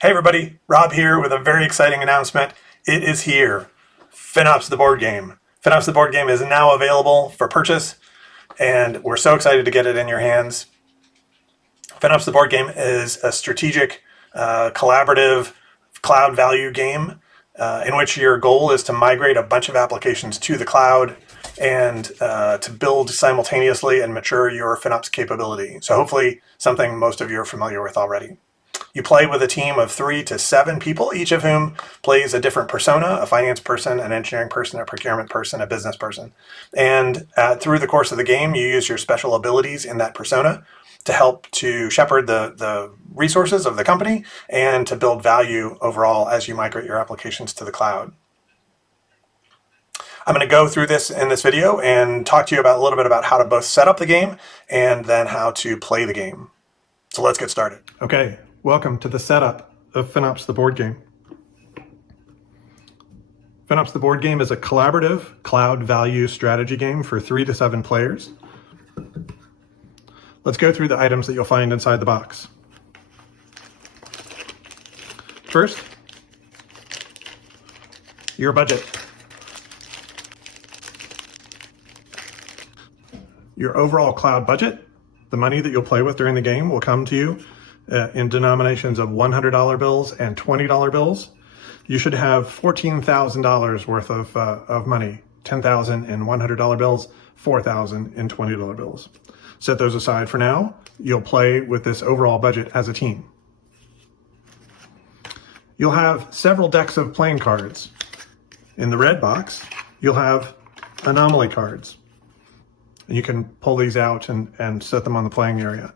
Hey everybody, Rob here with a very exciting announcement. It is here. FinOps the Board Game. FinOps the Board Game is now available for purchase, and we're so excited to get it in your hands. FinOps the Board Game is a strategic, collaborative cloud value game in which your goal is to migrate a bunch of applications to the cloud and to build simultaneously and mature your FinOps capability. So hopefully something most of you are familiar with already. You play with a team of 3 to 7 people, each of whom plays a different persona: a finance person, an engineering person, a procurement person, a business person. And through the course of the game, you use your special abilities in that persona to help to shepherd the resources of the company and to build value overall as you migrate your applications to the cloud. I'm going to go through this in this video and talk to you about a little bit about how to both set up the game and then how to play the game. So let's get started. Okay. Welcome to the setup of FinOps the Board Game. FinOps the Board Game is a collaborative cloud value strategy game for 3 to 7 players. Let's go through the items that you'll find inside the box. First, your budget. Your overall cloud budget, the money that you'll play with during the game, will come to you in denominations of $100 bills and $20 bills. You should have $14,000 worth of money, $10,000 in $100 bills, $4,000 in $20 bills. Set those aside for now. You'll play with this overall budget as a team. You'll have several decks of playing cards. In the red box, you'll have anomaly cards. And you can pull these out and set them on the playing area.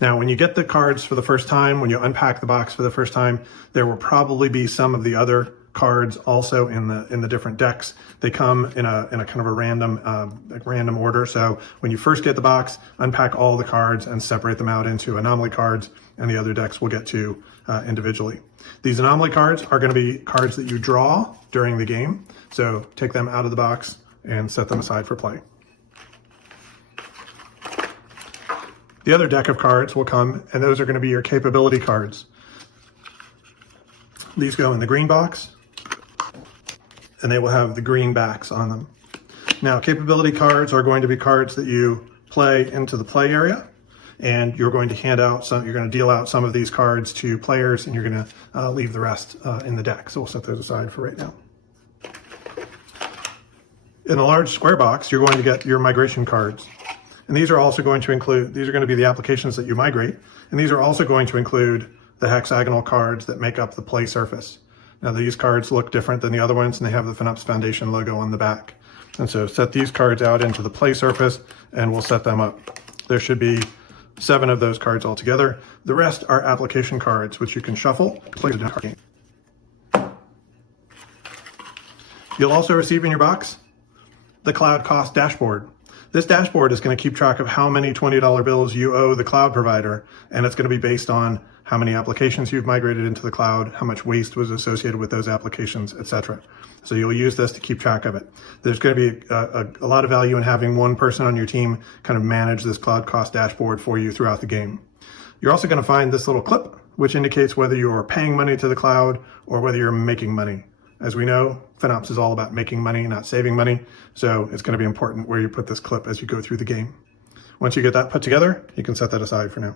Now, when you get the cards for the first time, when you unpack the box for the first time, there will probably be some of the other cards also in the different decks. They come in a kind of a random order. So when you first get the box, unpack all the cards and separate them out into anomaly cards, and the other decks we'll get to individually. These anomaly cards are going to be cards that you draw during the game. So take them out of the box and set them aside for play. The other deck of cards will come, and those are going to be your capability cards. These go in the green box, and they will have the green backs on them. Now, capability cards are going to be cards that you play into the play area, and you're going to you're going to deal out some of these cards to players, and you're going to leave the rest in the deck. So we'll set those aside for right now. In the large square box, you're going to get your migration cards. And these are also going to include, these are going to be the applications that you migrate. And these are also going to include the hexagonal cards that make up the play surface. Now, these cards look different than the other ones, and they have the FinOps Foundation logo on the back. And so set these cards out into the play surface, and we'll set them up. There should be 7 of those cards altogether. The rest are application cards, which you can shuffle, play the card game. You'll also receive in your box the cloud cost dashboard. This dashboard is going to keep track of how many $20 bills you owe the cloud provider, and it's going to be based on how many applications you've migrated into the cloud, how much waste was associated with those applications, etc. So you'll use this to keep track of it. There's going to be a lot of value in having one person on your team kind of manage this cloud cost dashboard for you throughout the game. You're also going to find this little clip, which indicates whether you're paying money to the cloud or whether you're making money. As we know, FinOps is all about making money, not saving money. So it's going to be important where you put this clip as you go through the game. Once you get that put together, you can set that aside for now.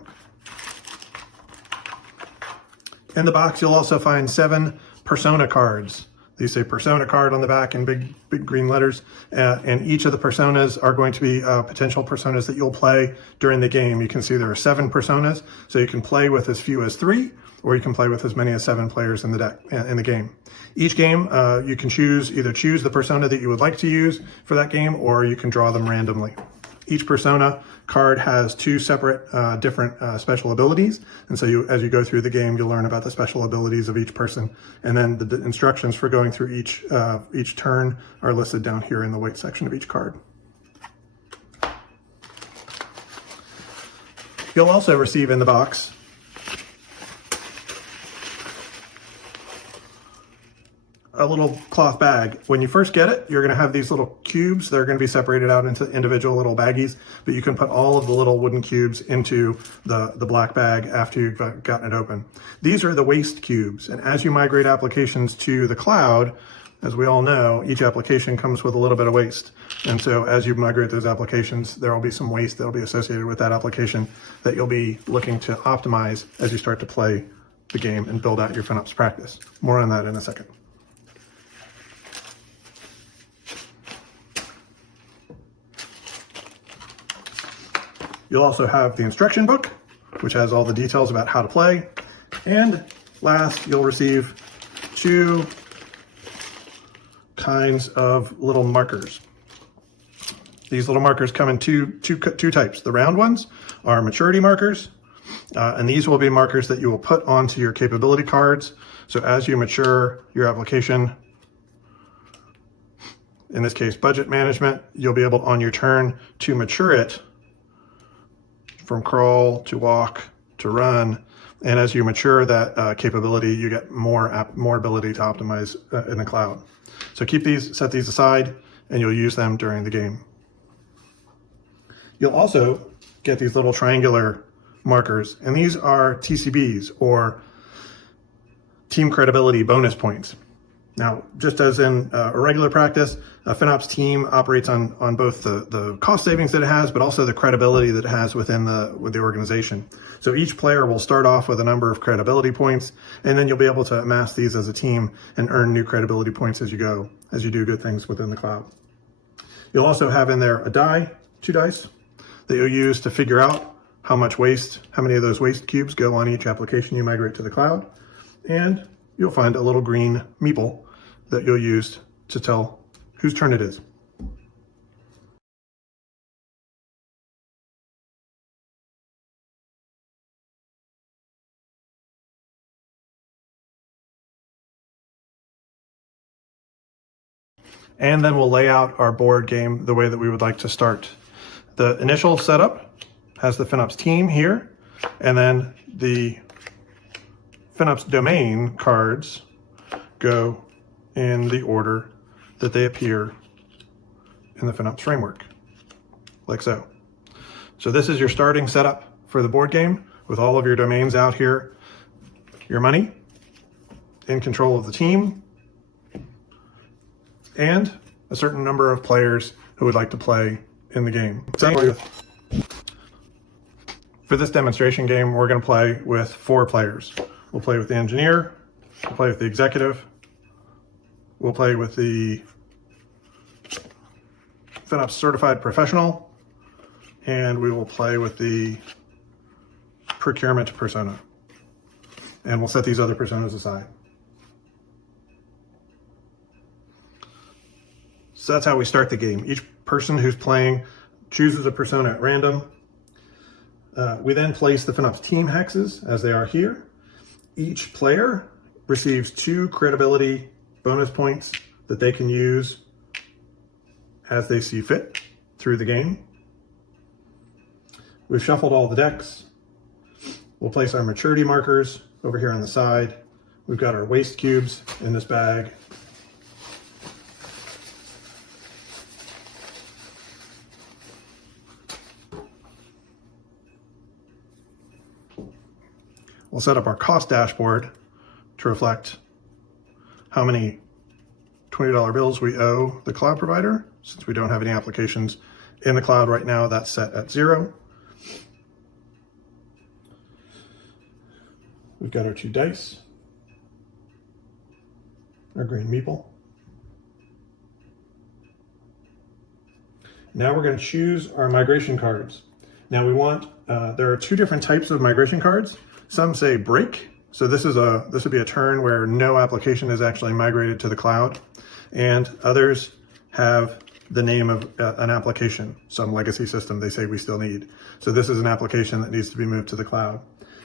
In the box, you'll also find 7 persona cards. These say persona card on the back in big green letters. And each of the personas are going to be potential personas that you'll play during the game. You can see there are 7 personas. So you can play with as few as 3, or you can play with as many as 7 players in the game. Each game, you can either choose the persona that you would like to use for that game, or you can draw them randomly. Each persona card has 2 separate different special abilities. And so as you go through the game, you'll learn about the special abilities of each person. And then the instructions for going through each turn are listed down here in the white section of each card. You'll also receive in the box a little cloth bag. When you first get it, you're going to have these little cubes. They're going to be separated out into individual little baggies, but you can put all of the little wooden cubes into the black bag after you've gotten it open. These are the waste cubes, and as you migrate applications to the cloud, as we all know, each application comes with a little bit of waste. And so as you migrate those applications, there will be some waste that will be associated with that application that you'll be looking to optimize as you start to play the game and build out your FinOps practice. More on that in a second. You'll also have the instruction book, which has all the details about how to play. And last, you'll receive 2 kinds of little markers. These little markers come in two types. The round ones are maturity markers, and these will be markers that you will put onto your capability cards. So as you mature your application, in this case budget management, you'll be able on your turn to mature it from crawl to walk to run. And as you mature that capability, you get more ability to optimize in the cloud. So set these aside, and you'll use them during the game. You'll also get these little triangular markers, and these are TCBs, or team credibility bonus points. Now, just as in a regular practice, a FinOps team operates on both the cost savings that it has, but also the credibility that it has with the organization. So each player will start off with a number of credibility points, and then you'll be able to amass these as a team and earn new credibility points as you go, as you do good things within the cloud. You'll also have in there 2 dice that you'll use to figure out how many of those waste cubes go on each application you migrate to the cloud. And you'll find a little green meeple that you'll use to tell whose turn it is. And then we'll lay out our board game the way that we would like to start. The initial setup has the FinOps team here, and then the FinOps domain cards go in the order that they appear in the FinOps framework, like so. So this is your starting setup for the board game with all of your domains out here, your money, in control of the team, and a certain number of players who would like to play in the game. For this demonstration game, we're going to play with 4 players. We'll play with the engineer, we'll play with the executive, we'll play with the FinOps certified professional, and we will play with the procurement persona. And we'll set these other personas aside. So that's how we start the game. Each person who's playing chooses a persona at random. We then place the FinOps team hexes as they are here. Each player receives 2 credibility bonus points that they can use as they see fit through the game. We've shuffled all the decks. We'll place our maturity markers over here on the side. We've got our waste cubes in this bag. We'll set up our cost dashboard to reflect how many $20 bills we owe the cloud provider. Since we don't have any applications in the cloud right now, that's set at 0. We've got our 2 dice, our green meeple. Now we're going to choose our migration cards. Now we want, there are 2 different types of migration cards. Some say break. So this would be a turn where no application is actually migrated to the cloud. And others have the name of an application, some legacy system they say we still need. So this is an application that needs to be moved to the cloud.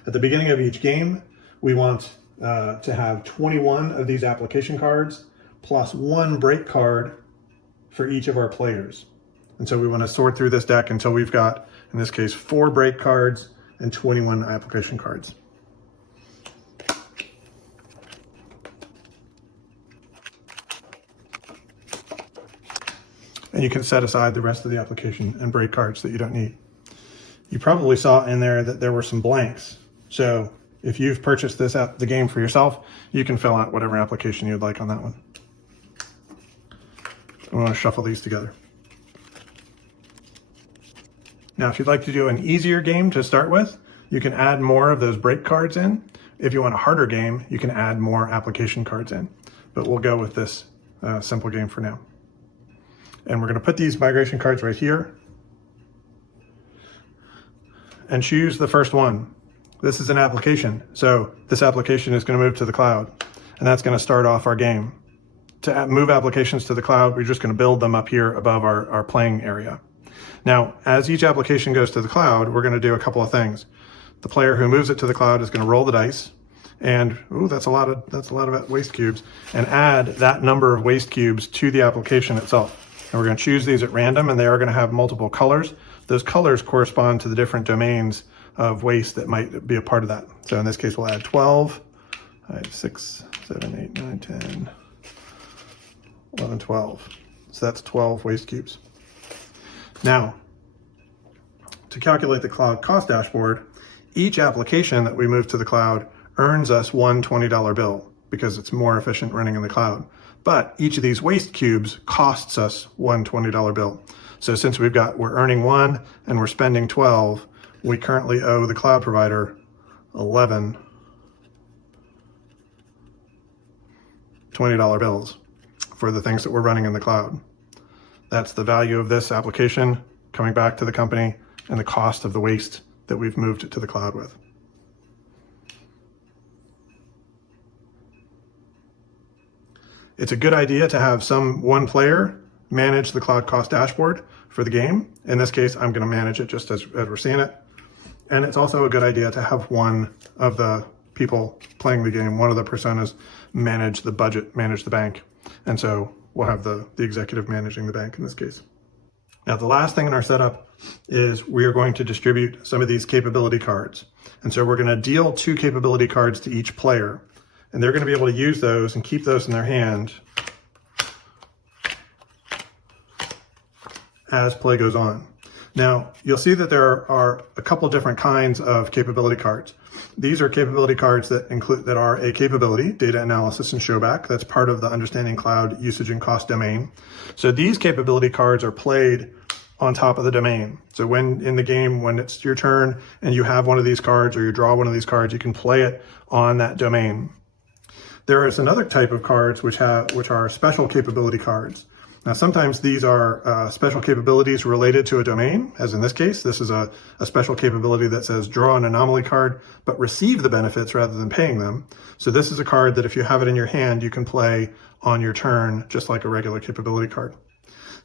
At the beginning of each game, we want to have 21 of these application cards plus 1 break card for each of our players. And so we want to sort through this deck until we've got, in this case, 4 break cards and 21 application cards. And you can set aside the rest of the application and break cards that you don't need. You probably saw in there that there were some blanks. So if you've purchased the game for yourself, you can fill out whatever application you'd like on that one. I want to shuffle these together. Now, if you'd like to do an easier game to start with, you can add more of those break cards in. If you want a harder game, you can add more application cards in. But we'll go with this simple game for now. And we're going to put these migration cards right here and choose the first one. This is an application. So this application is going to move to the cloud, and that's going to start off our game. To move applications to the cloud, we're just going to build them up here above our playing area. Now, as each application goes to the cloud, we're going to do a couple of things. The player who moves it to the cloud is going to roll the dice, and that's a lot of waste cubes, and add that number of waste cubes to the application itself. And we're going to choose these at random, and they are going to have multiple colors. Those colors correspond to the different domains of waste that might be a part of that. So in this case, we'll add 12, 6, 7, 8, 9, 10, 11, 12. So that's 12 waste cubes. Now, to calculate the cloud cost dashboard, each application that we move to the cloud earns us one $20 bill because it's more efficient running in the cloud. But each of these waste cubes costs us one $20 bill. So since we're earning 1 and we're spending 12, we currently owe the cloud provider 11 $20 bills for the things that we're running in the cloud. That's the value of this application coming back to the company and the cost of the waste that we've moved it to the cloud with. It's a good idea to have one player manage the cloud cost dashboard for the game. In this case, I'm going to manage it just as we're seeing it. And it's also a good idea to have one of the people playing the game, one of the personas, manage the budget, manage the bank. And so we'll have the executive managing the bank in this case. Now, the last thing in our setup is we are going to distribute some of these capability cards. And so we're going to deal 2 capability cards to each player. And they're going to be able to use those and keep those in their hand as play goes on. Now, you'll see that there are a couple different kinds of capability cards. These are capability cards that are a capability, data analysis and showback. That's part of the understanding cloud usage and cost domain. So these capability cards are played on top of the domain. So when in the game, when it's your turn and you have one of these cards or you draw one of these cards, you can play it on that domain. There is another type of cards which are special capability cards. Now, sometimes these are special capabilities related to a domain, as in this case. This is a special capability that says draw an anomaly card, but receive the benefits rather than paying them. So this is a card that if you have it in your hand, you can play on your turn, just like a regular capability card.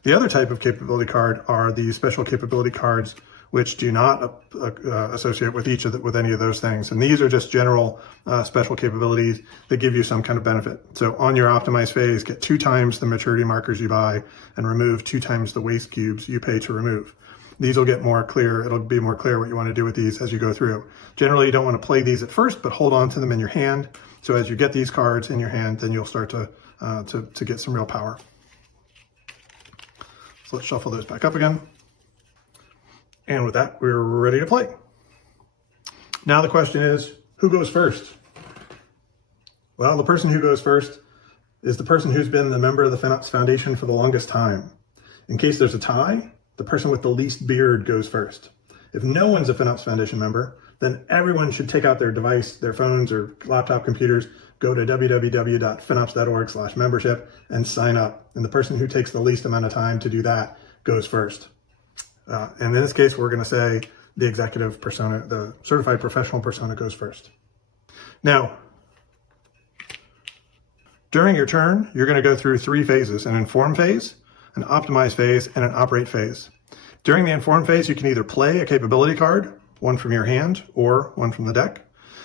The other type of capability card are the special capability cards which do not associate with with any of those things. And these are just general special capabilities that give you some kind of benefit. So on your optimize phase, get 2 times the maturity markers you buy and remove 2 times the waste cubes you pay to remove. These will get more clear. It'll be more clear what you want to do with these as you go through. Generally, you don't want to play these at first, but hold on to them in your hand. So as you get these cards in your hand, then you'll start to get some real power. So let's shuffle those back up again. And with that, we're ready to play. Now the question is, who goes first? Well, the person who goes first is the person who's been the member of the FinOps Foundation for the longest time. In case there's a tie, the person with the least beard goes first. If no one's a FinOps Foundation member, then everyone should take out their device, their phones or laptop computers, go to www.finops.org/membership and sign up. And the person who takes the least amount of time to do that goes first. And in this case, we're going to say the executive persona, the certified professional persona goes first. Now, during your turn, you're going to go through 3 phases: an inform phase, an optimize phase, and an operate phase. During the inform phase, you can either play a capability card, one from your hand or one from the deck.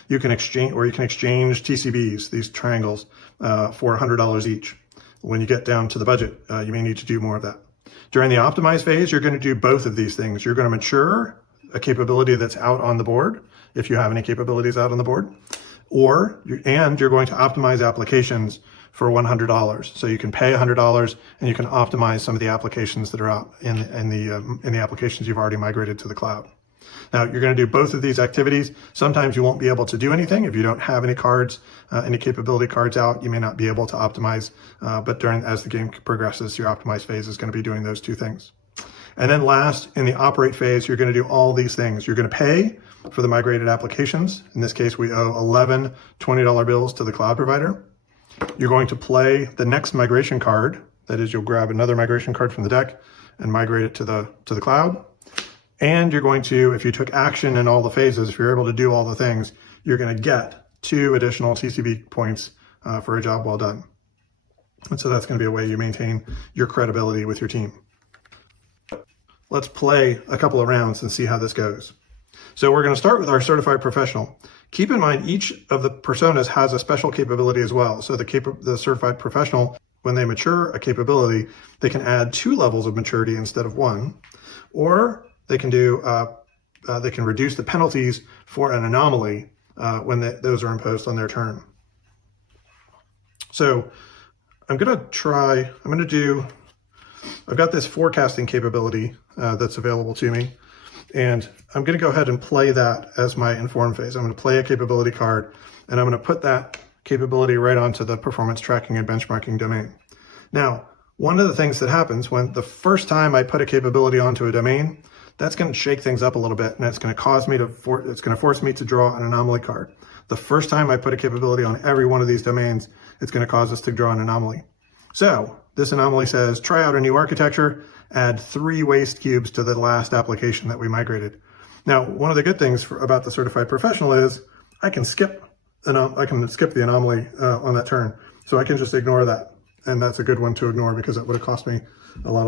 You can exchange TCBs, these triangles, for $100 each. When you get down to the budget, you may need to do more of that. During the optimize phase, you're going to do both of these things. You're going to mature a capability that's out on the board, if you have any capabilities out on the board, and you're going to optimize applications for $100. So you can pay $100 and you can optimize some of the applications that are out in the applications you've already migrated to the cloud. Now, you're going to do both of these activities. Sometimes you won't be able to do anything if you don't have any cards, any capability cards out. You may not be able to optimize, but as the game progresses, your optimize phase is going to be doing those two things. And then last, in the operate phase, you're going to do all these things. You're going to pay for the migrated applications. In this case, we owe 11 $20 bills to the cloud provider. You're going to play the next migration card. That is, you'll grab another migration card from the deck and migrate it to the cloud. And you're going to, if you took action in all the phases, if you're able to do all the things, you're going to get 2 additional TCB points for a job well done. And so that's going to be a way you maintain your credibility with your team. Let's play a couple of rounds and see how this goes. So we're going to start with our certified professional. Keep in mind, each of the personas has a special capability as well. So the certified professional, when they mature a capability, they can add 2 levels of maturity instead of 1, or they can they can reduce the penalties for an anomaly when those are imposed on their turn. So I've got this forecasting capability that's available to me, and I'm going to go ahead and play that as my inform phase. I'm going to play a capability card, and I'm going to put that capability right onto the performance tracking and benchmarking domain. Now, one of the things that happens when the first time I put a capability onto a domain, that's going to shake things up a little bit, and it's going to cause me it's going to force me to draw an anomaly card. The first time I put a capability on every one of these domains, it's going to cause us to draw an anomaly. So this anomaly says, try out a new architecture, add 3 waste cubes to the last application that we migrated. Now, one of the good things about the certified professional is I can skip the anomaly on that turn. So I can just ignore that. And that's a good one to ignore because it would have cost me a lot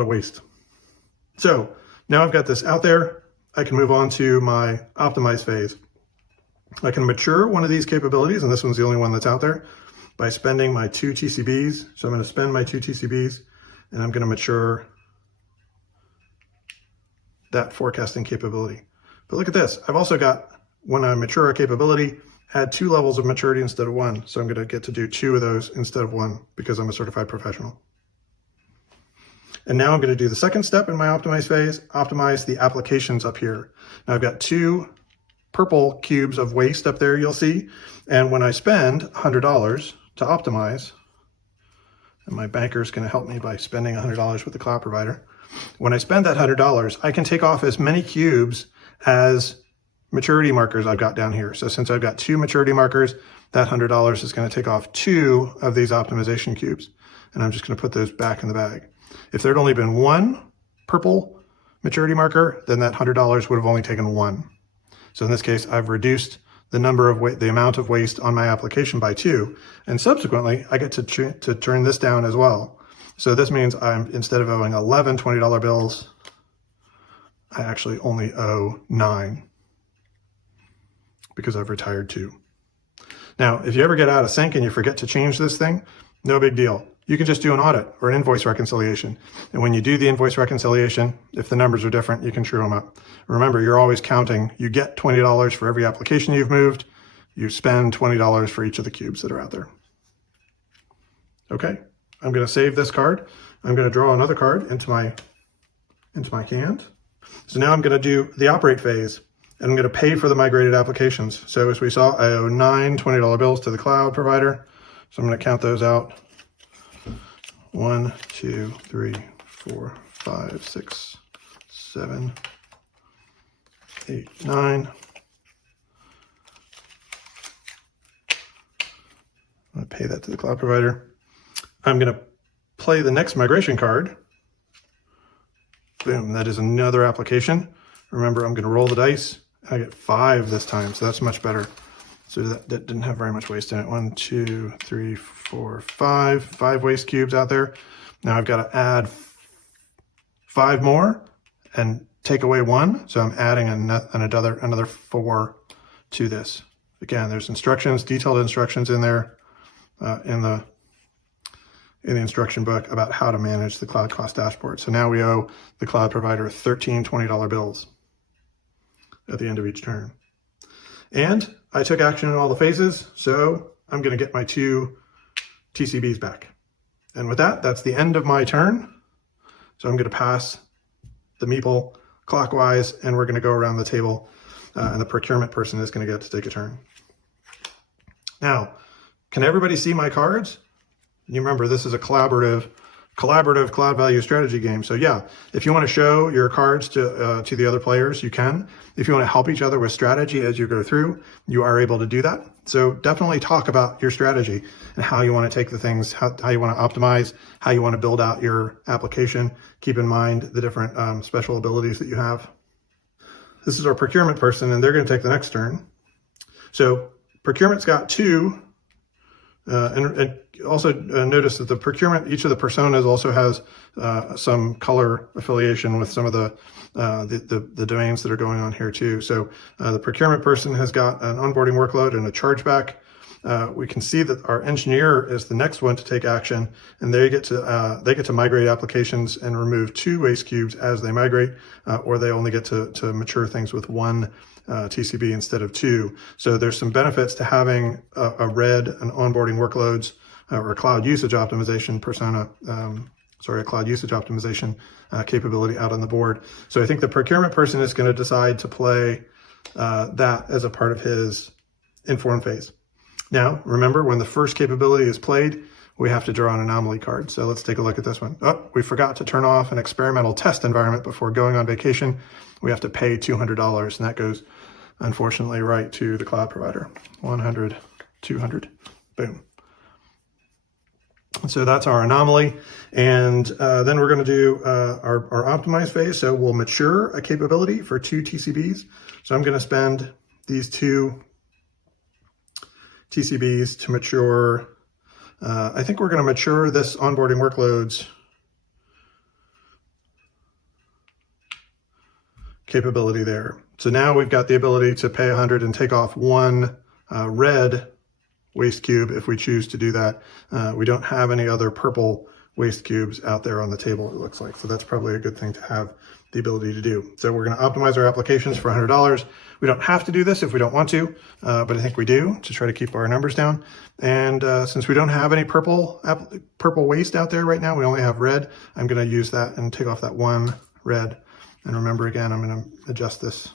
of waste. So now I've got this out there. I can move on to my optimize phase. I can mature one of these capabilities, and this one's the only one that's out there, by spending my 2 TCBs. So I'm going to spend my 2 TCBs, and I'm going to mature that forecasting capability. But look at this. I've also got, when I mature a capability, add 2 levels of maturity instead of 1. So I'm going to get to do 2 of those instead of 1 because I'm a certified professional. And now I'm going to do the second step in my optimize phase, optimize the applications up here. Now I've got 2 purple cubes of waste up there, you'll see. And when I spend $100 to optimize, and my banker's going to help me by spending $100 with the cloud provider. When I spend that $100, I can take off as many cubes as maturity markers I've got down here. So since I've got 2 maturity markers, that $100 is going to take off 2 of these optimization cubes. And I'm just going to put those back in the bag. If there'd only been 1 purple maturity marker, then that $100 would have only taken 1. So in this case, I've reduced the amount of waste on my application by 2, and subsequently I get to turn this down as well. So this means instead of owing 11 $20 bills, I actually only owe 9 because I've retired 2. Now, if you ever get out of sync and you forget to change this thing, no big deal. You can just do an audit or an invoice reconciliation. And when you do the invoice reconciliation, if the numbers are different, you can true them up. Remember, you're always counting. You get $20 for every application you've moved. You spend $20 for each of the cubes that are out there. Okay, I'm going to save this card. I'm going to draw another card into my hand. So now I'm going to do the operate phase, and I'm going to pay for the migrated applications. So as we saw, I owe 9 $20 bills to the cloud provider. So I'm going to count those out. 1, 2, 3, 4, 5, 6, 7, 8, 9. I'm going to pay that to the cloud provider. I'm going to play the next migration card. Boom, that is another application. Remember, I'm going to roll the dice. I get 5 this time, so that's much better. So that didn't have very much waste in it. 1, 2, 3, 4, 5. 5 waste cubes out there. Now I've got to add 5 more and take away 1. So I'm adding another 4 to this. Again, there's instructions, detailed instructions in there in the instruction book about how to manage the cloud cost dashboard. So now we owe the cloud provider 13 $20 bills at the end of each turn. And I took action in all the phases, so I'm going to get my 2 TCBs back. And with that, that's the end of my turn. So I'm going to pass the meeple clockwise, and we're going to go around the table, and the procurement person is going to get to take a turn. Now, can everybody see my cards? You remember, this is a collaborative cloud value strategy game. So yeah, if you want to show your cards to the other players, you can. If you want to help each other with strategy as you go through, you are able to do that. So definitely talk about your strategy and how you want to take the things, how you want to optimize, how you want to build out your application. Keep in mind the different special abilities that you have. This is our procurement person, and they're going to take the next turn. So procurement's got 2. And also notice that the procurement, each of the personas also has some color affiliation with some of the domains that are going on here too. So the procurement person has got an onboarding workload and a chargeback. We can see that our engineer is the next one to take action, and they get to migrate applications and remove 2 waste cubes as they migrate, or they only get to mature things with 1 TCB instead of 2. So there's some benefits to having a red, an onboarding workloads, or a cloud usage optimization persona, a cloud usage optimization capability out on the board. So I think the procurement person is going to decide to play that as a part of his inform phase. Now, remember, when the first capability is played, we have to draw an anomaly card. So let's take a look at this one. Oh, we forgot to turn off an experimental test environment before going on vacation. We have to pay $200, and that goes, unfortunately, right to the cloud provider. 100, 200, boom. So that's our anomaly. And then we're going to do our optimize phase. So we'll mature a capability for 2 TCBs. So I'm going to spend these 2 TCBs to mature. I think we're going to mature this onboarding workloads capability there. So now we've got the ability to pay 100 and take off 1 red waste cube if we choose to do that. We don't have any other purple waste cubes out there on the table, it looks like. So that's probably a good thing to have the ability to do. So we're going to optimize our applications for $100. We don't have to do this if we don't want to, but I think we do to try to keep our numbers down. And since we don't have any purple waste out there right now, we only have red, I'm going to use that and take off that 1 red. And remember, again, I'm going to adjust this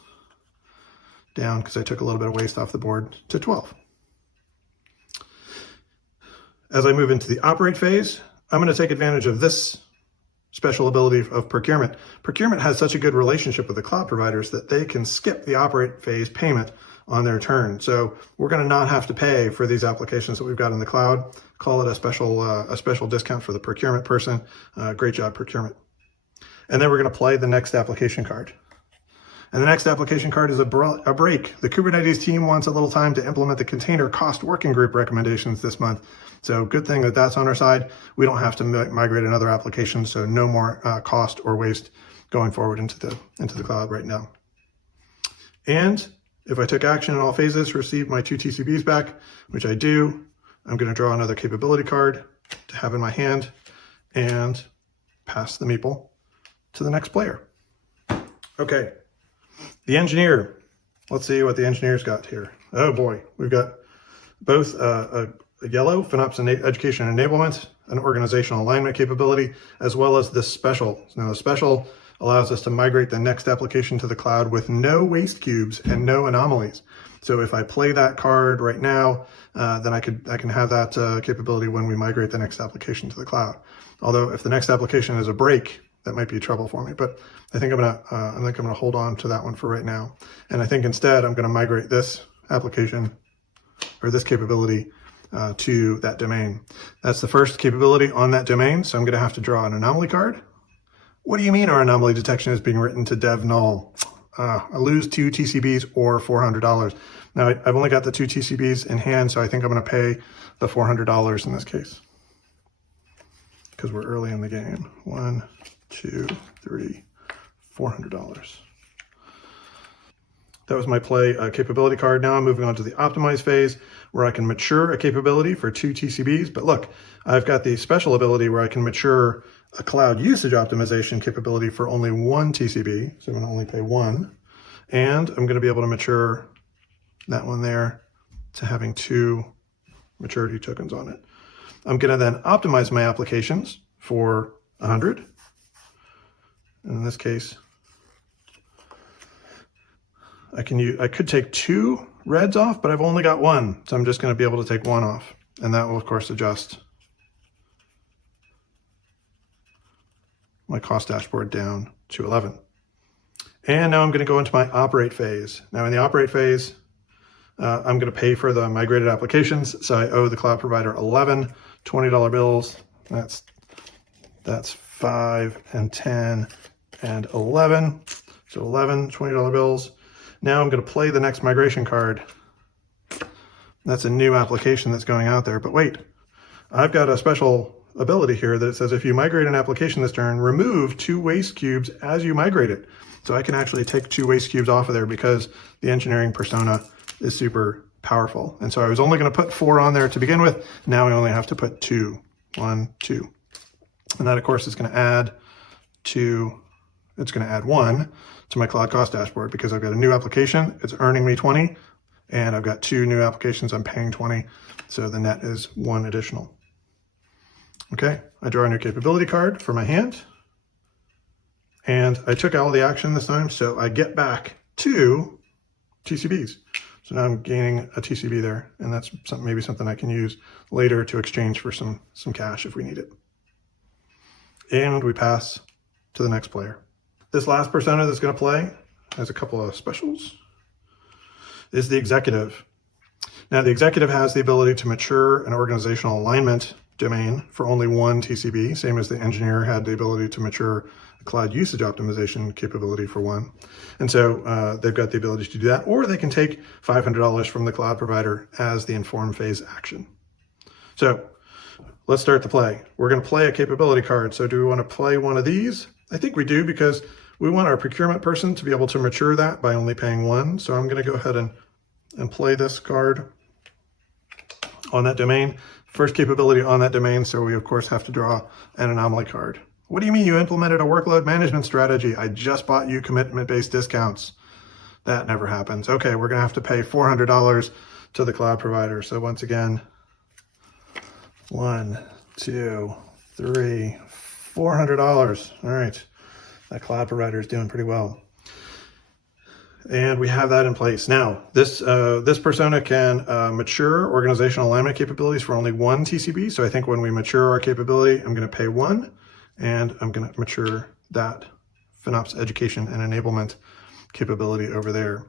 down because I took a little bit of waste off the board to 12. As I move into the operate phase, I'm going to take advantage of this special ability of procurement. Procurement has such a good relationship with the cloud providers that they can skip the operate phase payment on their turn. So we're going to not have to pay for these applications that we've got in the cloud. Call it a special discount for the procurement person. Great job, procurement. And then we're going to play the next application card. And the next application card is a break. The Kubernetes team wants a little time to implement the container cost working group recommendations this month. So good thing that that's on our side. We don't have to migrate another application, so no more cost or waste going forward into the cloud right now. And if I took action in all phases, received my 2 TCBs back, which I do, I'm going to draw another capability card to have in my hand and pass the meeple to the next player. Okay, the engineer. Let's see what the engineer's got here. Oh boy, we've got both a yellow FinOps education enablement, an organizational alignment capability, as well as this special. Now the special allows us to migrate the next application to the cloud with no waste cubes and no anomalies. So if I play that card right now, then I can have that capability when we migrate the next application to the cloud. Although if the next application is a break, that might be trouble for me. But I think I'm gonna hold on to that one for right now. And I think instead I'm gonna migrate this application or this capability to that domain. That's the first capability on that domain. So I'm gonna have to draw an anomaly card. What do you mean our anomaly detection is being written to dev null? I lose 2 TCBs or $400. Now I've only got the 2 TCBs in hand, so I think I'm gonna pay the $400 in this case because we're early in the game. 1, 2, 3, $400. That was my play capability card. Now I'm moving on to the optimize phase where I can mature a capability for 2 TCBs. But look, I've got the special ability where I can mature a cloud usage optimization capability for only 1 TCB. So I'm going to only pay 1. And I'm going to be able to mature that one there to having 2 maturity tokens on it. I'm going to then optimize my applications for 100. In this case, I could take 2 reds off, but I've only got 1, so I'm just going to be able to take 1 off, and that will of course adjust my cost dashboard down to 11. And now I'm going to go into my operate phase. Now in the operate phase, I'm going to pay for the migrated applications, so I owe the cloud provider 11 $20 bills. That's 5 and 10 and 11. So 11 $20 bills. Now I'm going to play the next migration card. That's a new application that's going out there. But wait, I've got a special ability here that says if you migrate an application this turn, remove 2 waste cubes as you migrate it. So I can actually take 2 waste cubes off of there because the engineering persona is super powerful. And so I was only going to put 4 on there to begin with. Now I only have to put 2. 1, 2. And that of course is going to add it's going to add 1 to my cloud cost dashboard because I've got a new application. It's earning me 20, and I've got 2 new applications. I'm paying 20. So the net is 1 additional. Okay, I draw a new capability card for my hand. And I took all the action this time, so I get back 2 TCBs. So now I'm gaining a TCB there, and that's maybe something I can use later to exchange for some cash if we need it. And we pass to the next player. This last persona that's going to play has a couple of specials. Is the executive. Now the executive has the ability to mature an organizational alignment domain for only 1 TCB, same as the engineer had the ability to mature a cloud usage optimization capability for 1. And so they've got the ability to do that, or they can take $500 from the cloud provider as the inform phase action. So let's start the play. We're going to play a capability card. So do we want to play one of these? I think we do because we want our procurement person to be able to mature that by only paying 1. So I'm going to go ahead and play this card on that domain. First capability on that domain, so we of course have to draw an anomaly card. What do you mean you implemented a workload management strategy? I just bought you commitment-based discounts. That never happens. Okay, we're gonna have to pay $400 to the cloud provider. So once again, 1, 2, 3, $400. All right, that cloud provider is doing pretty well. And we have that in place. Now, this persona can mature organizational alignment capabilities for only 1 TCB. So I think when we mature our capability, I'm going to pay 1, and I'm going to mature that FinOps education and enablement capability over there.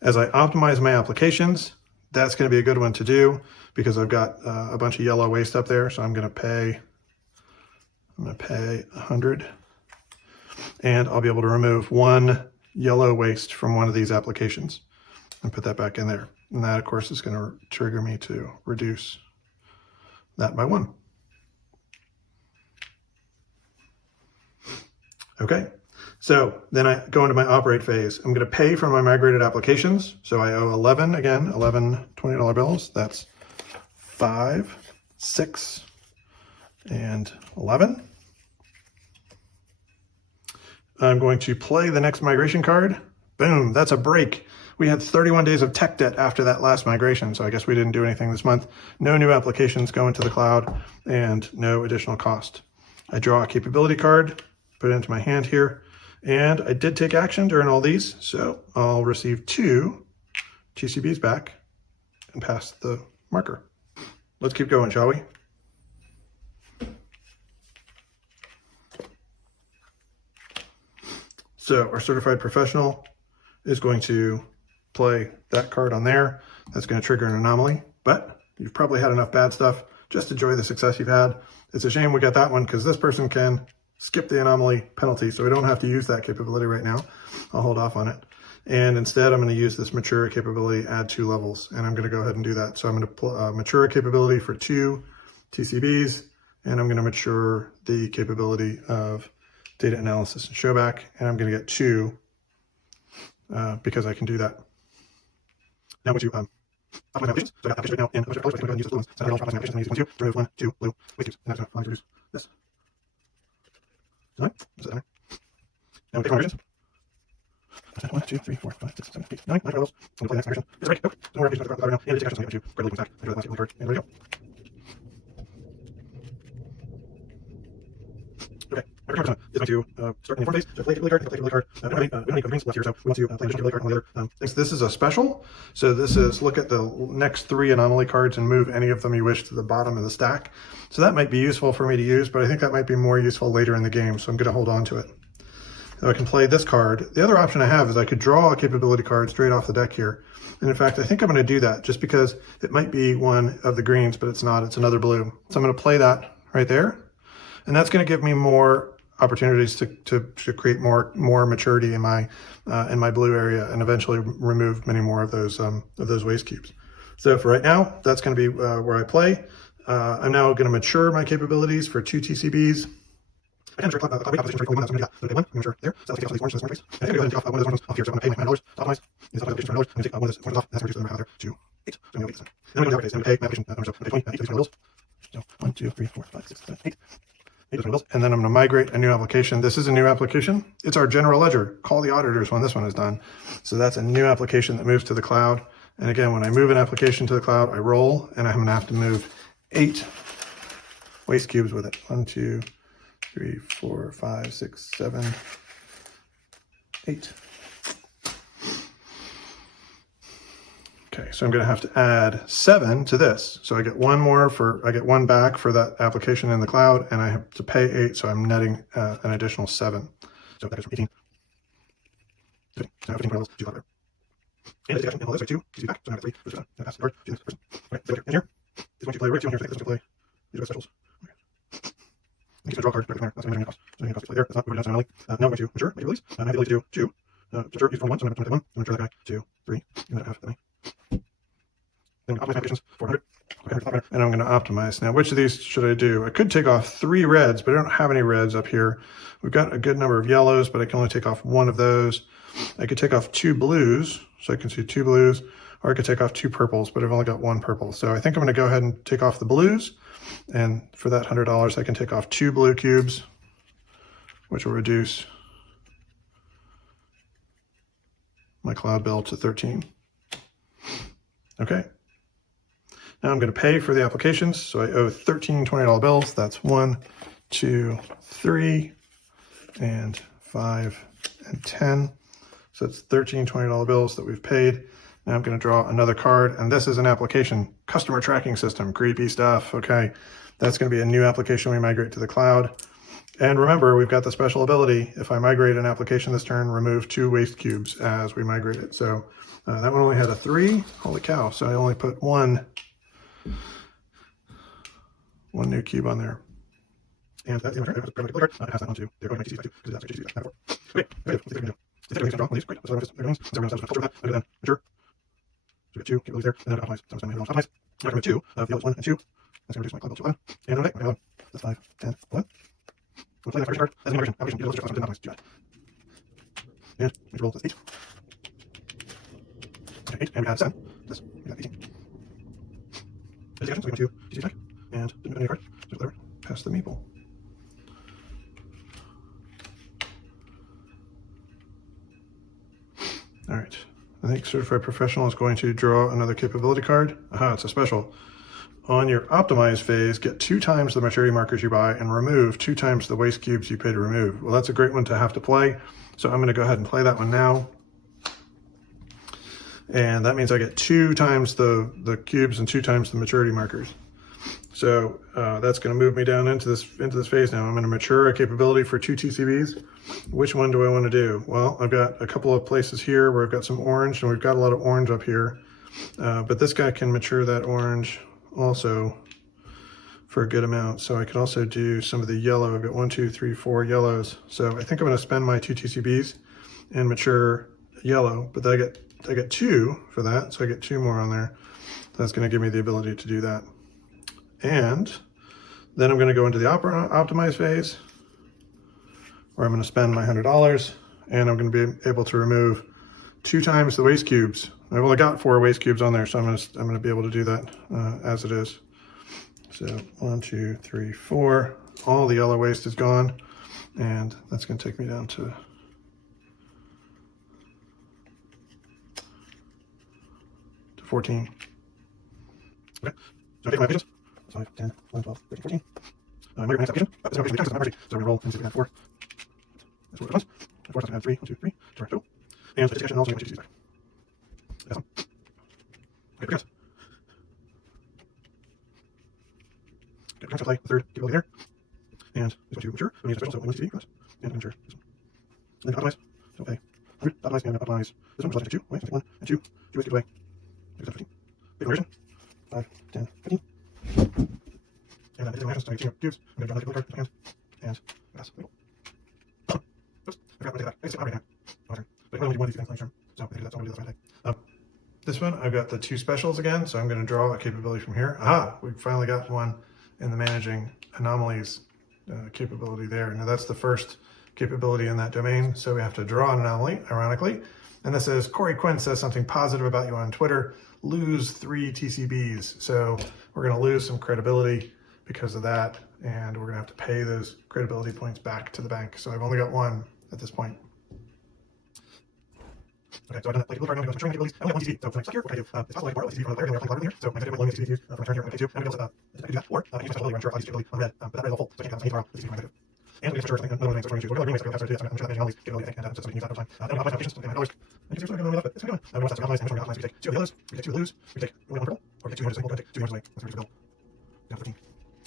As I optimize my applications, that's going to be a good one to do because I've got a bunch of yellow waste up there. So I'm going to pay 100, and I'll be able to remove 1 yellow waste from one of these applications and put that back in there. And that of course is going to trigger me to reduce that by 1. Okay, so then I go into my operate phase. I'm going to pay for my migrated applications. So I owe 11 again, 11 $20 bills. That's 5, 6, and 11. I'm going to play the next migration card. Boom, that's a break. We had 31 days of tech debt after that last migration, so I guess we didn't do anything this month. No new applications go into the cloud and no additional cost. I draw a capability card, put it into my hand here, and I did take action during all these, so I'll receive 2 TCBs back and pass the marker. Let's keep going, shall we? So our certified professional is going to play that card on there. That's going to trigger an anomaly, but you've probably had enough bad stuff. Just enjoy the success you've had. It's a shame we got that one because this person can skip the anomaly penalty, so we don't have to use that capability right now. I'll hold off on it. And instead, I'm going to use this mature capability, add 2 levels, and I'm going to go ahead and do that. So I'm going to mature a capability for 2 TCBs, and I'm going to mature the capability of data analysis and showback, and I'm going to get 2 because I can do that. Now I'm going to optimize my applications. So I got applications right now, and I'm going to go ahead and use those blue ones. So I'm going to optimize my applications. I'm going to use 1, 2 to remove 1, 2 blue waste cubes. And that's going to reduce this. All right, set that in there. Now we take my migrations. 1, 2, 3, 4, 5, 6, 7, 8, 9 levels. I'm going to play the next action. It's ready. Nope. No more applications right now. And take action. So I'm going to grab a legal stack. I draw the last legal card. And there we go. Okay, my return is going to start in the inform phase. So play a capability card. We don't have any convenience left here, so we want to play an additional capability card on the other things. This is a special. So this is look at the next 3 anomaly cards and move any of them you wish to the bottom of the stack. So that might be useful for me to use, but I think that might be more useful later in the game, so I'm going to hold on to it. So I can play this card. The other option I have is I could draw a capability card straight off the deck here. And in fact, I think I'm going to do that just because it might be one of the greens, but it's not. It's another blue. So I'm going to play that right there. And that's going to give me more opportunities to create more maturity in my blue area and eventually remove many more of those waste cubes. So for right now, that's going to be where I play. I'm now going to mature my capabilities for 2 TCBs. I can mature a composition for one. That's going to be one. I'm mature there. So let's take off these oranges in this one place. I think I'm going to go ahead and take off one of those oranges off here. So I'm going to pay my $9 to optimize. These applications for $9. I'm going to take one of those oranges off. That's going to reduce the number out there to 8. So I'm going to get this one. Then I'm going to pay my application. I'm going to pay 20. Each of these bills. So 1, 2, 3, 4, 5, 6, 7, 8. And then I'm going to migrate a new application. This is a new application. It's our general ledger. Call the auditors when this one is done. So that's a new application that moves to the cloud. And again, when I move an application to the cloud, I roll, and I'm going to have to move 8 waste cubes with it. 1, 2, 3, 4, 5, 6, 7, 8. Okay, so I'm going to have to add 7 to this. So I get one back for that application in the cloud, and I have to pay 8, so I'm netting an additional 7. So that goes from 18 to 50. So I have 15 levels to there. And I take action in all this, so 2, TC back, so I have 3, so I'm going to pass the card to this person. Okay, so in here, is going to play right 2 in here, so I think this is going to play these are specials. Okay. I'm going to draw a card right there. That's going to cost. So I'm going to play there. That's not what we're doing now. Now I'm going to mature my abilities. I have the ability to do 2. Mature use from 1, so I'm going to play 1. I'm going to mature that guy 2, 3. And then I have that. Then I'm going to optimize my applications 400. And I'm going to optimize. Now, which of these should I do? I could take off 3 reds, but I don't have any reds up here. We've got a good number of yellows, but I can only take off 1 of those. I could take off 2 blues, so I can see 2 blues, or I could take off 2 purples, but I've only got 1 purple. So I think I'm going to go ahead and take off the blues. And for that $100, I can take off 2 blue cubes, which will reduce my cloud bill to 13. Okay. Now I'm going to pay for the applications. So I owe 13 $20 bills. That's 1, 2, 3, and 5, and 10. So it's 13 $20 bills that we've paid. Now I'm going to draw another card, and this is an application, customer tracking system, creepy stuff. Okay, that's going to be a new application we migrate to the cloud. And remember, we've got the special ability, if I migrate an application this turn, remove 2 waste cubes as we migrate it. So that one only had a 3. Holy cow, so I only put one new cube on there. And that's the other card. I pass that on to the code because that's what you do. Okay, let's see what we can do. Great. That's what I'm doing. So we're going to culture that. And then mature. So we got 2 capabilities there. And then optimize. So I'm going to optimize. I'm going to 2 of yellows 1 and 2. That's going to reduce my cloud bill to 11. And okay, my yellow. That's 5, 10, 11. We'll play that first card as an migration. Application. Let's just optimize. Do that. And we roll. That's 8. Okay, 8. And we add 7. This. We got 18. So we go to DC attack. And didn't move any card. So there. Pass the meeple. All right. I think Certified Professional is going to draw another capability card. Aha, it's a special. On your optimize phase, get 2 times the maturity markers you buy and remove 2 times the waste cubes you pay to remove. Well, that's a great one to have to play. So I'm going to go ahead and play that one now. And that means I get 2 times the cubes and 2 times the maturity markers. So that's going to move me down into this phase now. I'm going to mature a capability for 2 TCBs. Which one do I want to do? Well, I've got a couple of places here where I've got some orange, and we've got a lot of orange up here. But this guy can mature that orange also for a good amount. So I could also do some of the yellow. I've got 1, 2, 3, 4 yellows. So I think I'm going to spend my 2 TCBs and mature yellow, but I get 2 for that. So I get 2 more on there. That's going to give me the ability to do that. And then I'm going to go into the optimize phase, where I'm going to spend my $100, and I'm going to be able to remove 2 times the waste cubes. I've only got 4 waste cubes on there, so I'm going to be able to do that as it is. So 1, 2, 3, 4. All the yellow waste is gone, and that's going to take me down to 14. Okay, so I take my pages. 5, 10, 11, 12, 13, 14. Migrate my next application. This application counts as my mercy. So we're going to roll and see if we have 4. That's 4 times. 4 times I have 3. 1, 2, 3. Turn total. And so and also get my CTCs back. That's one. Okay, progress. Okay, progress to play the third capability there. And it's going to mature. We need a special, so we need to progress. And mature this one. And then optimize. So okay. 100. Optimize and optimize. This one is like 2. Wait, 1 and 2. 2 ways to get away. 15. Big conversion. 5, 10, 15. And then I did my actions, so I get 2 cubes. I'm going to draw the capability card in my hand. And pass. Oops. I forgot to take that. I just already have. But I can only do one of these things next turn. So I think that's all I'm going to do. That's what I This one, I've got the 2 specials again, so I'm going to draw a capability from here. Aha, we finally got one in the managing anomalies capability there. Now that's the first capability in that domain, so we have to draw an anomaly, ironically. And this is, Corey Quinn says something positive about you on Twitter, lose 3 TCBs. So we're going to lose some credibility because of that, and we're going to have to pay those credibility points back to the bank. So I've only got 1 at this point. Okay, so I've done that. Like, I'm going to go capabilities. I only have 1 TCB, so when I click here, what can I do? It's possible I can borrow a TCB from another player, and I'm here. So my second one, TCB from my turn here, I'm going to do. I'm going to be able to, I can do that, or I can use special ability, run sure if I use capability on red, but that red is all full, so I can't count, so I need to borrow the TCB from my second. And we can sure something, another thing, so we're going to choose. We're going to remake, so we're going to do that, so I'm sure that anomalies capability, and so we can use that over time. Then we optimize applications, so we pay $9. And you can see what's going on with it. It's going to go. We want that, so we optimize, and so we optimize, we take 2 of the yellows, we take 2 of the blues, we take only 1 purple, or we take 2 oranges, we'll take 2 oranges away, let's reduce the bill. Down to 15.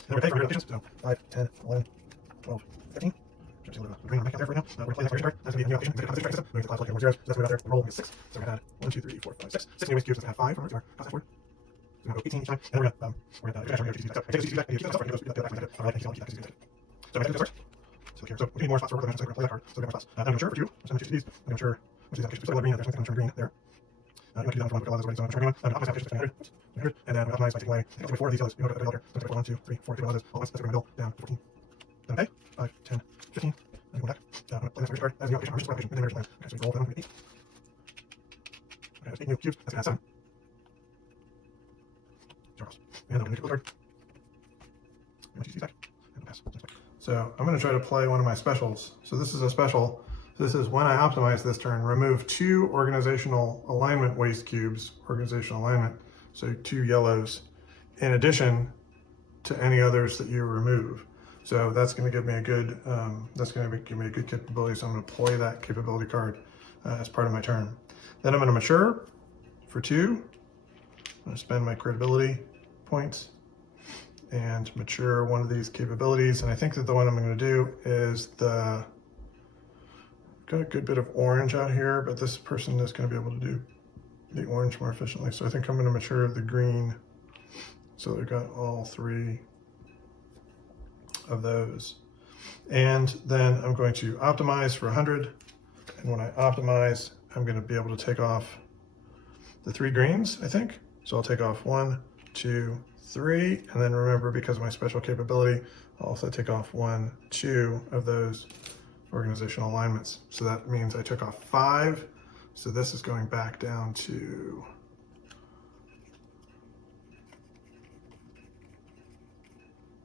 And then we pay for applications, so 5, 10, 11, 12, 15. Just a little green on my account there right now. We're going to play that card. That's going to be a new application. It's a system. We're going to class like more zeros. So that's going to be out there. Roll is 6. So we're going to add 1, 2, 3, 4, 5, 6. 6 new ways to use. That's going to have 5 from our pass that forward. So we're going to go 18 each time. And we're going to take the CCTV back. So I take the CCTV back. And use that back. And alright, I can see that. So I'm going to do this first. So here. So we need more spots for work. So we're going to play that card. So we're going to play more spots. I'm going to mature for 2. So I'm going to choose these. I'm going to mature. I'm going to use that. So green. There's something green there. You want to do that for a lot of those. So I'm going to mature green one. Optimize applications by 100. And then we optimize by taking away. I think 4 of these yellows. You know what the filter. So 1, 2, 3, 4. Take all those. All this. That's going to build down to 14. Then okay. 5, 10, 15. And go back. I'm going to play this card as the application. I'm just application. And then we're just okay, so we roll down. 8. Okay, that's 8 new cubes. That's going to add 7. Charles. And then we're going to do the card. I'm going to use back. And pass. So I'm going to try to play one of my specials. So this is a special. This is when I optimize this turn, remove 2 organizational alignment waste cubes, organizational alignment, so 2 yellows, in addition to any others that you remove. So that's going to give me a good, give me a good capability. So I'm going to deploy that capability card as part of my turn. Then I'm going to mature for 2. I'm going to spend my credibility points and mature one of these capabilities. And I think that the one I'm going to do is the, got a good bit of orange out here, but this person is going to be able to do the orange more efficiently. So I think I'm going to mature the green. So they've got all 3 of those. And then I'm going to optimize for 100. And when I optimize, I'm going to be able to take off the 3 greens, I think. So I'll take off 1, 2, 3. And then remember, because of my special capability, I'll also take off 1, 2 of those organizational alignments. So that means I took off 5. So this is going back down to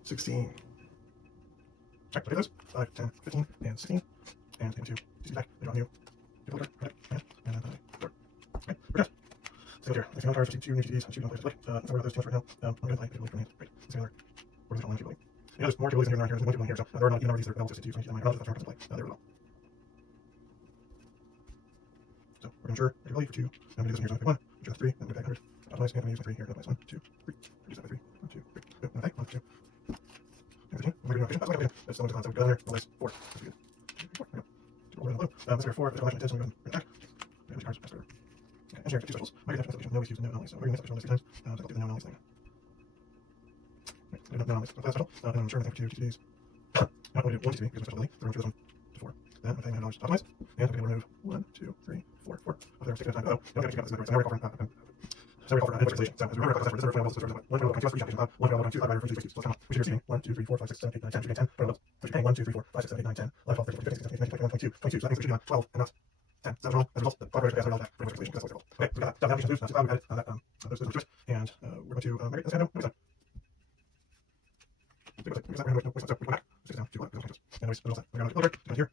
16. Check, look at those. 5, 10, 15, and 16. And into CC back. They draw new. And then okay, we're good. So here, if you want to 2 new TDs, 2 new players to play. We're at those 2 right now. I'm going to play capability from hand. Great. Let's see another organizational alignment capability. You know, there's more capabilities in here than there's 1 capability here. So there are not, these are available to use. So I'm going to play. There we go. So we're going to mature capability for 2. I'm going to do this one here. So 1, mature 3, then go back 100. Optimize, and I'm going to use my 3 here. Optimize 1, 2, 3. Reduce that by 3. 1, 2, 3. Go. Okay, 1, 2. We're going to that's okay. That's the one to go there. Well, there's 4. That's good. 4. There we go. This is 4. There's 11 10, so we're going right back. And these cards, that's better. Okay, engineering 2 specials. Migrate application, no use, no anomalies. So we're going to mix application 2 times. So I'll do the no anomalies thing. No anomalies. That's special. And I'm sure I think 2 TCDs. Now I'm going to do 1 TCD because I'm special ability. Then I'm going to this one to 4. Then I'm paying $9 to optimize. And I'm going to remove 1, 2, 3, 4, 4. Up there, 6 at a time. Oh, don't get this. Now we're calling for so we call for initialization. So as we remember, that's reserve for levels. 1 for level 2 application. 1 for level 2 5 for 3 so let's we should receive 1, 2, 3, 4, 5, 6, 7, 8, 9, 10. We should get 10 for levels. So we should pay 1, 2, 3, 4, 5, 6, 7, 8, 9, 10, 11, 12, 13, 14, 15, 16, 17, 18, 19, 20, 22. So that means we should be on 12 and not 10. So that's wrong. As a result, the collaboration has that for initialization. That's what it's called. Okay, so we got that. Application loose. That's how we added that. Those to it. And we're going to migrate this. And no, so we're going to go back. Six down. 2 left. And we're going to filter down here.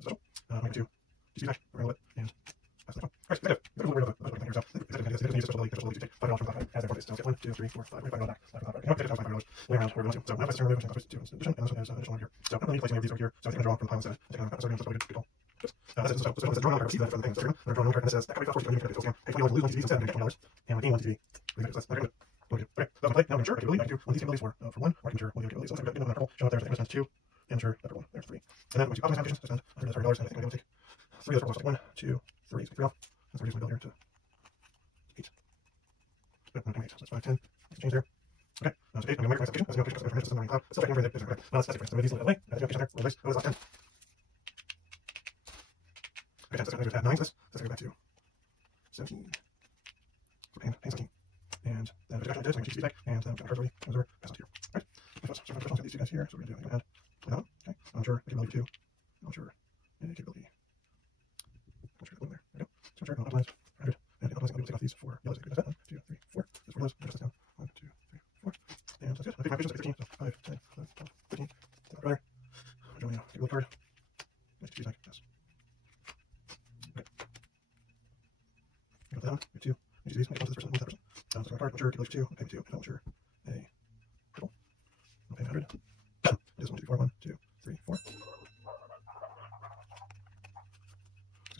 Special. I'm going to GC back. We're going to let and that's the one. All right, negative. There's a little bit of a thing here. So it's going to use special ability to take. Okay, so 1, 2, 3, 4, 5. We're going to go back. Way around where we want to. So now if I turn remove, and two addition, and this one is additional one here. So I don't need placing any of these over here. So I think I'm draw from the pile instead. Take on that. So good call. That's it. So it's a drawing card. See that from the thing. So I'm drawing one card, and it says that card costs 40. Hey, $20 lose one TVs instead, and get $20. And we gain one TV. That's not good. Okay, so I'm play. Now I'm sure I can really do one of these capabilities for 1, or I can sure one of the capabilities. So let's go purple. Show up there. So there's 2, and sure that 1. There's 3. And then once you optimize applications, I spend $130, and I think I'm going to take 3 of the purples. 1, 2, 3. So 3 off. Let's reduce my bill here to 8. So that's 5, 10. Change there. Okay, so 8. I'm going to migrate my application. As no application customer system running cloud. Still checking for the okay. Well, that's different. So move these a little away. Add the application there. Replace. What was last 10? Okay, 10. So I'm going to add 9 to this. So let's go back to 17. So pain 17. And then if I did, so I'm going to choose feedback. And then I'm going to cards already. Pass it here. Right. Okay, so I'm going to these two guys here. So we're going to add that one. Okay. I'm sure I can build 2. I'm sure capability. I'm sure there. There we go. So I'm sure I'll optimize 100. And optimize, I'll take off these 4 yellows. That 1, 2, 3, 4. There's 4 yellows. Just down. 1, 2, 3, 4. And that's good. I think my vision's like 15. So 5, 10, 11, 12, 15. Take that right. I'm drawing a capability card. Nice to choose like this. Okay. Got that one. Get 2. I choose these. Make it to this person. That person. So I'm card. I'm sure capability 2. I'll pay 2. And I'm sure a purple. I'll pay 100. Just 1, 2, 4. 1, 2, 3, 4. 6,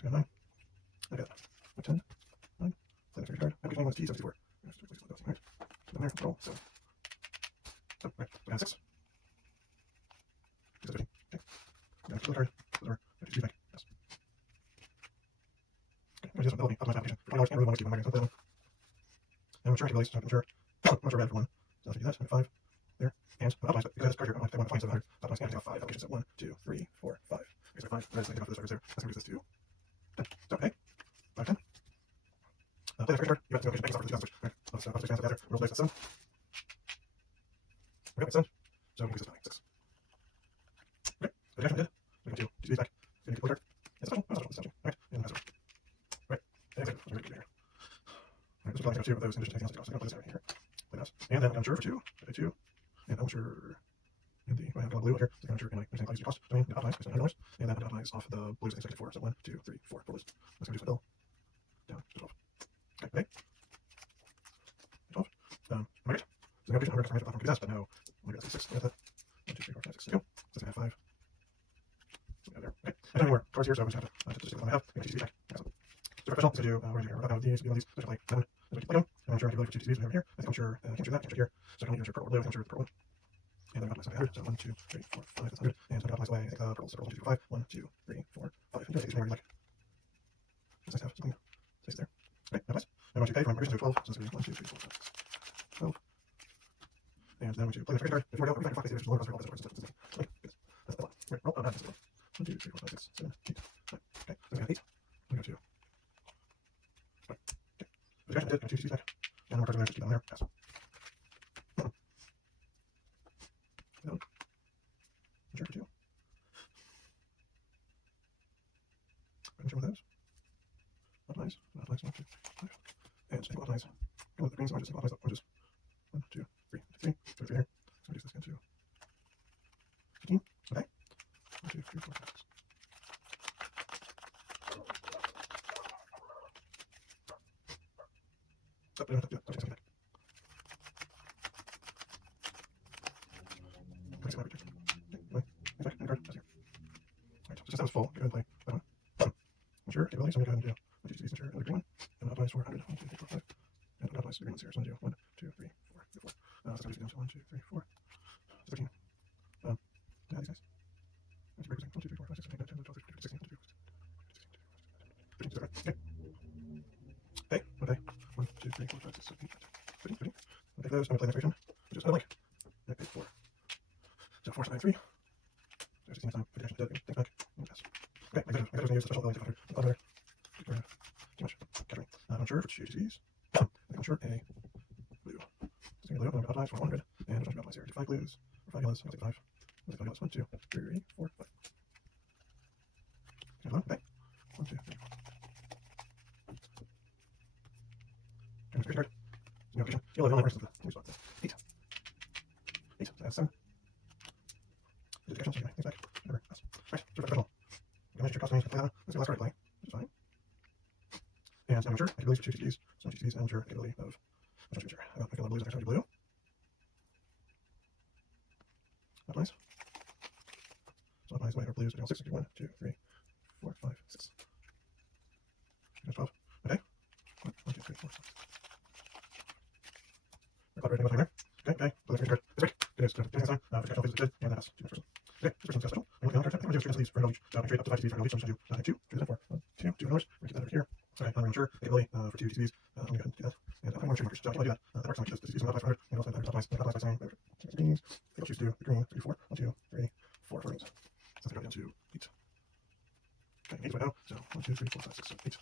9. I got 10, 9, 7, card. I'm getting 1 T, 74. Right. Then there, control, 7. So, right, we have 6. 6, 15. Okay. Got a card. Those are 52 back. Yes. Okay, I'm going to do some ability, optimize application. For $20, and really want to keep my migrate. And I'm sure capabilities, so I'm sure red for 1. So let's do that, 5. There. And optimize, but because this card here, I want to find 700. Optimize, and I take off 5 applications at 1, 2, 3, 4, 5. Okay, so 5. Right, so I take off this there. That's going to reduce this to 10. So, okay. 5, 10. Play that card. You have to go make software to switch. Right. Let's expand together. We'll place that 7. Okay, that's 7. So we use this 6. Okay. So the action did. We go to these back. So you need to pull card. It's special. Not special. Right. And that's right. And that's right here. Right. This is probably 2 of those in addition to anything else. So I'm going to play this here. Play that. And then I'm sure for 2. Play 2. And I'm sure in the right hand blue here. So I'm sure in like percent cost. So I'm going to optimize because $100. And then I'm going to optimize off the blues things 64. So 1, 2, 3, 4 blues. Let's go do some bill. Down to 12. Okay. 12. Migrate. So no application, I'm going to platform possess, but no. I'm going to 6. Get that. 1, 2, 3, 4, 5, 6. Go. So I have 5. So we go there. Okay. I don't know where cards here, so I'm just going to have to just what I have. I'm going to choose feedback. So professional. So do where do you have these abilities? So play that one. So play them. And I'm sure I can ability for 2 TVs over here. I think I'm sure I can't do that. I can't do here. So I can use purple blue. I think I'm sure the purple one. And then I'm optimize 100. So 1, 2, 3, 4, 5. That's 100. And so I'm going to optimize away. I think purple. So 1, 2, 3, 4, 5. 1, 2, 3, 4, 5. And just where you like. It's nice to have something. Stays there. Okay. Optimize. And once you pay from migration to 12. So it's going to be 1, 2, 3, 4, 5, 6, 12. And then once you play the card, before we go, we're going to calculate the lower roll. That's the one. Right, roll. That's the one. 1, 2, 3, 4, 5, 6, 7, 8. Okay. So we got 8. We go to. Right. Okay. So the action did. 2 back. And more cards in there. Just keep them there. Pass. Down. Sure for 2. I'm sure with those. Optimize. 1, 2, 5. And so optimize. Go with the green, so I just optimize up oranges. 1, 2, 3, 3. So 3 here. So reduce this again to 15. Okay. 1, 2, 3, 4, 5, 6. Oh, I don't have to do that. Okay, okay, so okay, back. Card. That's here. Right, so just that was full. Go ahead and play that one. Ensure capability. So I'm going to go ahead and do 2 ensure another green one. And optimize 400. 1, 2, 3, 4, 5. And optimize the green ones here. So I'm going to do 1, 2, 3, 4, 4. So I'm going to do 1, 2, 3, 4. 13. Yeah, these guys. 1, 2, 3, 4, 5, 6, 7, 8, 9, 10, 11, 12, 13, 16, 17, 18, 19, 20. Okay. Hey, okay. 1, 2, 3, 4, 5, 6, 7, 8, 9, 10, 13. I'll take those. I'm going to play migration, which is I like. I paid 4. So 4, 7, 3. So 16 time. Put the action dead. Think back. Yes. Okay, I got those going to use the special ability to 500. Too much. Catering. I'm sure for 2 TVs. I think I'm sure a blue. So I'm going to optimize for 100. And I'm going to optimize here. 5 blues. Or 5 yellows. I'm going to take 5. I'm going to take 5 yellows. 1, 2, 3, 4, 5. Okay. 1, 2, 3, 4. And it's card. No application. You'll have only versus the spot. 8. 8. So that's 7. Things back. Whatever. That's right. So professional. You can measure your cost. Play that one. Let's go last card to play. Which is fine. And so I'm sure I can release for 2 TVs. So 2 TVs. And I'm sure I can ability of. Which I'm sure. I got blue is actually blue. Optimize. So optimize my blues. 6. 1, 2, 3, 4, 5, 6. 12. Okay. 1, 2, 3, 4, 5. Right there. Okay. Well, that's card. That's great. Good news. Good time. Protection phase is good. And that's 2 person. Okay. This person's got special. I'm going to do these for no leech. Trade up to 5 TCBs for no leech. I'm going to do 2. 2 for 1, 2. $2. We're going to get that over here. Sorry, I'm not sure. Ability for 2 TCBs. I'm going to go ahead and do that. And I want to markers. So I can do that. That works. This is optimize 100. And also optimize by saying greens. I'll choose to do the green. 3, 4. 1, 2, 3, 4 for greens. So let's go down to 8. Okay, 8 right now. So 1, 2, 3, 4, 5, 6, 7, 8.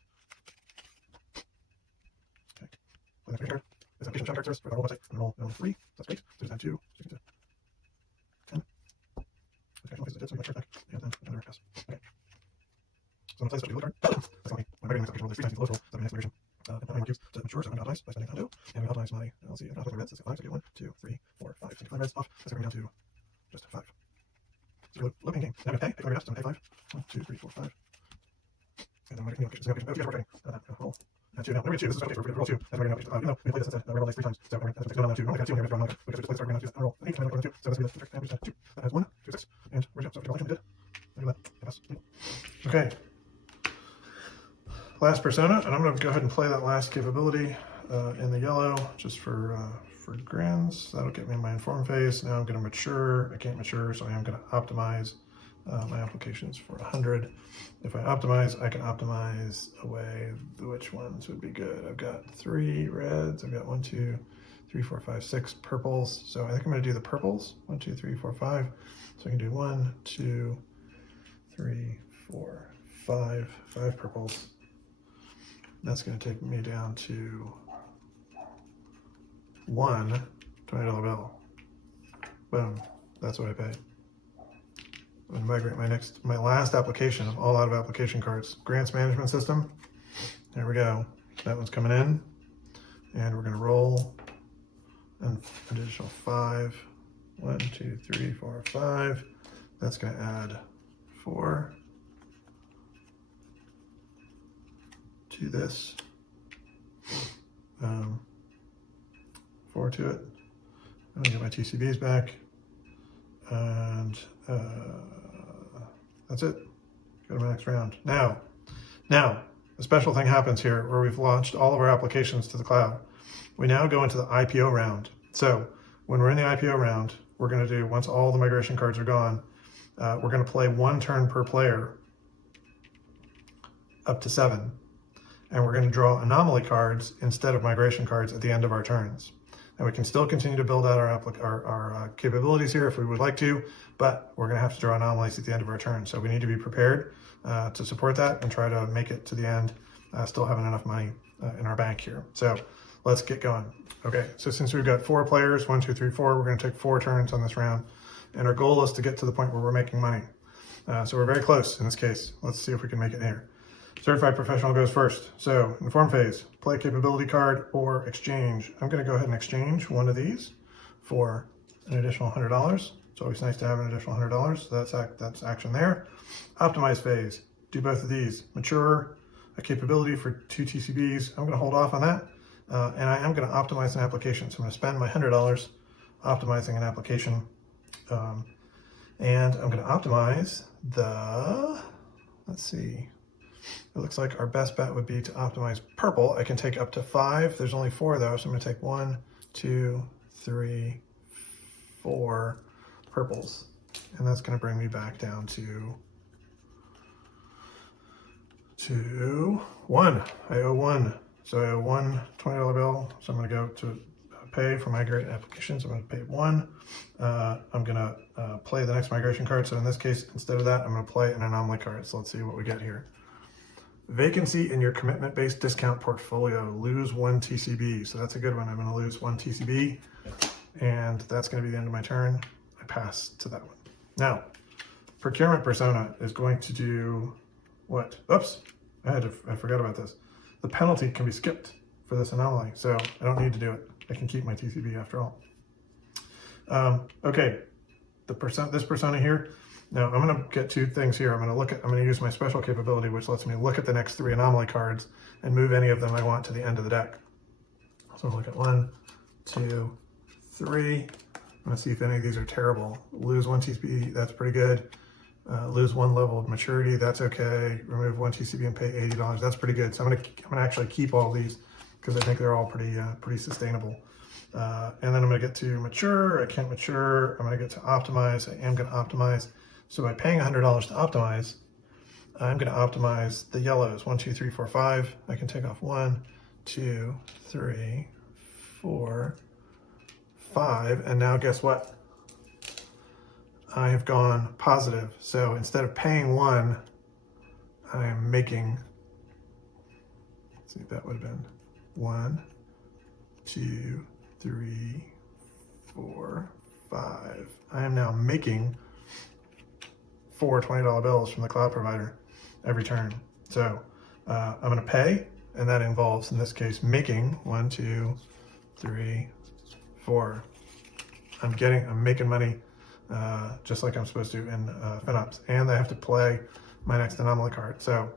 Okay. Play that card. This application check service for the roll website. And roll 3. So that's great. So just add 2. So you can do 10. This actual phase is dead, so you got check back. And then another pass. Okay. So I'm going to play this card. That's going to be my very next application roll is 3 times the lowest roll. So my next migration. And my cubes to mature, so I'm going to optimize by spending on 2. And I'm going to optimize my, let's see, I'm going to optimize my reds. Let's get 5. So I get 1, 2, 3, 4, 5. So 5 reds off. That's going down to just 5. So looping game. Now I'm going to pay. Pay 5 reds. So I'm going to pay 5. 1, 2, 3, 4, 5. And then my applications. Roll. And 2 now. Number 2. This is special case. We're roll 2. That's very now. No, we played this instead. We rolled like 3 times. So we're going to go 2. Only got 2 here. We're going to because we just played this card. Roll 8. And 2. So that's going to be the average 2. That has 1, 2, 6. And we're just so we did. Look at that. Pass. Okay. Last persona, and I'm going to go ahead and play that last capability in the yellow just for grins. That'll get me in my inform phase. Now I'm going to mature. I can't mature, so I am going to optimize my applications for 100. If I optimize, I can optimize away which ones would be good. I've got 3 reds. I've got 1, 2, 3, 4, 5, 6 purples. So I think I'm going to do the purples. 1, 2, 3, 4, 5. So I can do 1, 2, 3, 4, 5 purples. That's going to take me down to 1 $20 bill. Boom. That's what I paid. I'm going to migrate my last application. I'm all out of application cards. Grants management system. There we go. That one's coming in. And we're going to roll an additional 5. 1, 2, 3, 4, 5. That's going to add 4. To this, 4 to it. I'm gonna get my TCBs back, and that's it. Go to my next round. Now, a special thing happens here where we've launched all of our applications to the cloud. We now go into the IPO round. So when we're in the IPO round, we're gonna do, once all the migration cards are gone, we're gonna play 1 turn per player up to 7. And we're going to draw anomaly cards instead of migration cards at the end of our turns. And we can still continue to build out our capabilities here if we would like to, but we're going to have to draw anomalies at the end of our turn. So we need to be prepared to support that and try to make it to the end, still having enough money in our bank here. So let's get going. Okay, so since we've got 4 players, 1, 2, 3, 4, we're going to take 4 turns on this round. And our goal is to get to the point where we're making money. So we're very close in this case. Let's see if we can make it here. Certified professional goes first. So inform phase, play capability card or exchange. I'm going to go ahead and exchange one of these for an additional $100. It's always nice to have an additional $100. So that's action there. Optimize phase, do both of these. Mature a capability for 2 TCBs. I'm going to hold off on that. And I am going to optimize an application. So I'm going to spend my $100 optimizing an application. And I'm going to optimize the, let's see. It looks like our best bet would be to optimize purple. I can take up to 5. There's only 4 though, so I'm going to take 1, 2, 3, 4 purples. And that's going to bring me back down to 1. I owe 1. So I owe 1 $20 bill. So I'm going to go to pay for migrate applications. I'm going to pay 1. I'm going to play the next migration card. So in this case, instead of that, I'm going to play an anomaly card. So let's see what we get here. Vacancy in your commitment-based discount portfolio, lose 1 TCB. So that's a good one. I'm going to lose 1 TCB, and that's going to be the end of my turn. I pass to that one. Now, procurement persona is going to do what? Oops, I forgot about this. The penalty can be skipped for this anomaly, so I don't need to do it. I can keep my TCB after all. Okay, this persona here. Now I'm going to get 2 things here. I'm going to use my special capability, which lets me look at the next 3 anomaly cards and move any of them I want to the end of the deck. So I'll look at 1, 2, 3. I'm going to see if any of these are terrible. Lose 1 TCB, that's pretty good. Lose 1 level of maturity, that's okay. Remove 1 TCB and pay $80, that's pretty good. So I'm gonna actually keep all these because I think they're all pretty sustainable. And then I'm gonna get to mature. I can't mature. I'm gonna get to optimize. I am gonna optimize. So by paying $100 to optimize, I'm gonna optimize the yellows. 1, 2, 3, 4, 5. I can take off 1, 2, 3, 4, 5, and now guess what? I have gone positive. So instead of paying 1, I am making, let's see, that would have been 1, 2, 3, 4, 5. I am now making 4 $20 bills from the cloud provider every turn. So I'm going to pay, and that involves, in this case, making 1, 2, 3, 4. I'm making money just like I'm supposed to in FinOps, and I have to play my next anomaly card. So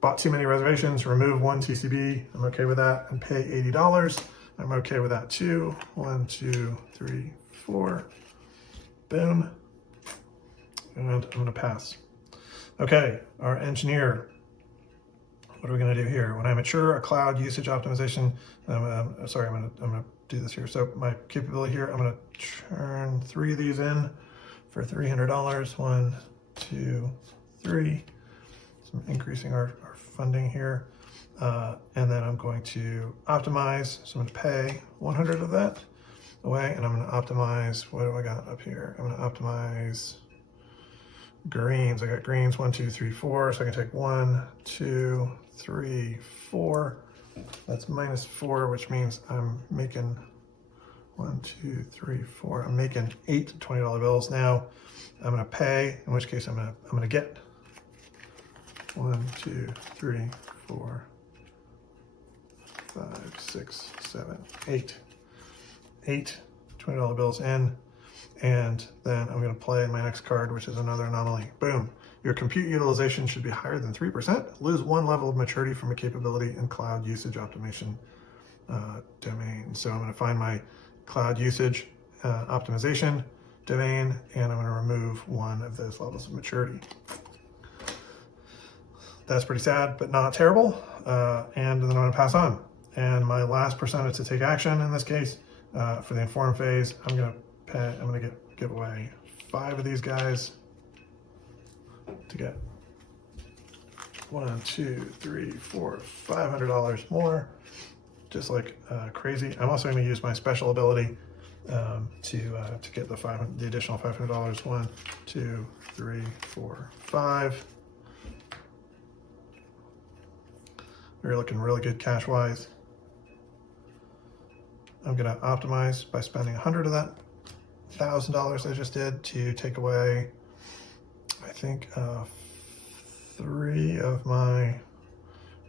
bought too many reservations, remove 1 TCB. I'm okay with that, and pay $80. I'm okay with that too. 1, 2, 3, 4. Boom. And I'm going to pass. Okay, our engineer. What are we going to do here? When I mature a cloud usage optimization, I'm going to do this here. So my capability here, I'm going to turn 3 of these in for $300. 1, 2, 3. So I'm increasing our funding here. And then I'm going to optimize. So I'm going to pay 100 of that away, and I'm going to optimize. What do I got up here? I'm going to optimize greens. I got greens 1, 2, 3, 4. So I can take 1, 2, 3, 4. That's -4, which means I'm making 1, 2, 3, 4. I'm making 8 $20 bills now. I'm going to pay, in which case I'm going to get 1, 2, 3, 4, 5, 6, 7, 8. 8 $20 bills in, and then I'm going to play my next card, which is another anomaly. Boom. Your compute utilization should be higher than 3%. Lose 1 level of maturity from a capability in cloud usage optimization domain. So I'm going to find my cloud usage optimization domain, and I'm going to remove 1 of those levels of maturity. That's pretty sad, but not terrible. And then I'm going to pass on. And my last percentage to take action in this case, for the inform phase, I'm going to give away 5 of these guys to get 1, 2, 3, 4, $500 more, just like crazy. I'm also going to use my special ability to get the additional $500. 1, 2, 3, 4, 5. We're looking really good cash wise. I'm going to optimize by spending 100 of that $1,000 I just did to take away, I think, 3 of my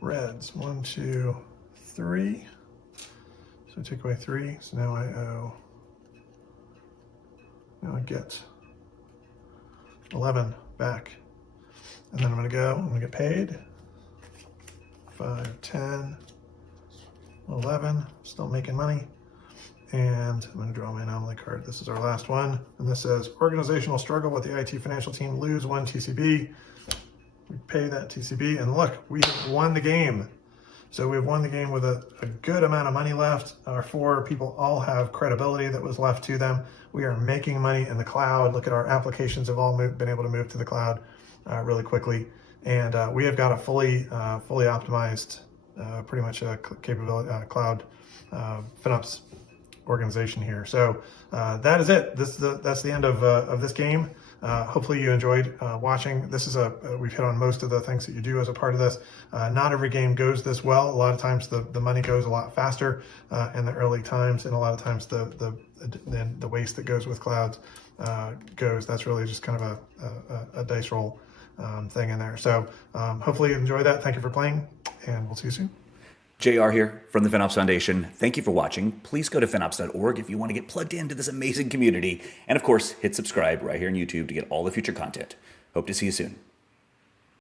reds. 1, 2, 3. So take away 3. So now I get 11 back. And then I'm going to get paid. 5, 10, 11. Still making money. And I'm going to draw my anomaly card. This is our last one. And this says, organizational struggle with the IT financial team, lose 1 TCB. We pay that TCB, and look, we have won the game. So we've won the game with a good amount of money left. Our 4 people all have credibility that was left to them. We are making money in the cloud. Look at our applications have all been able to move to the cloud really quickly. And we have got a fully optimized, pretty much a capability cloud FinOps organization here. So that is it. That's the end of this game. Hopefully you enjoyed watching. This is we've hit on most of the things that you do as a part of this. Not every game goes this well. A lot of times the money goes a lot faster in the early times, and a lot of times the waste that goes with clouds goes. That's really just kind of a dice roll thing in there. So hopefully you enjoy that. Thank you for playing, and we'll see you soon. JR here from the FinOps Foundation. Thank you for watching. Please go to FinOps.org if you want to get plugged into this amazing community. And of course, hit subscribe right here on YouTube to get all the future content. Hope to see you soon.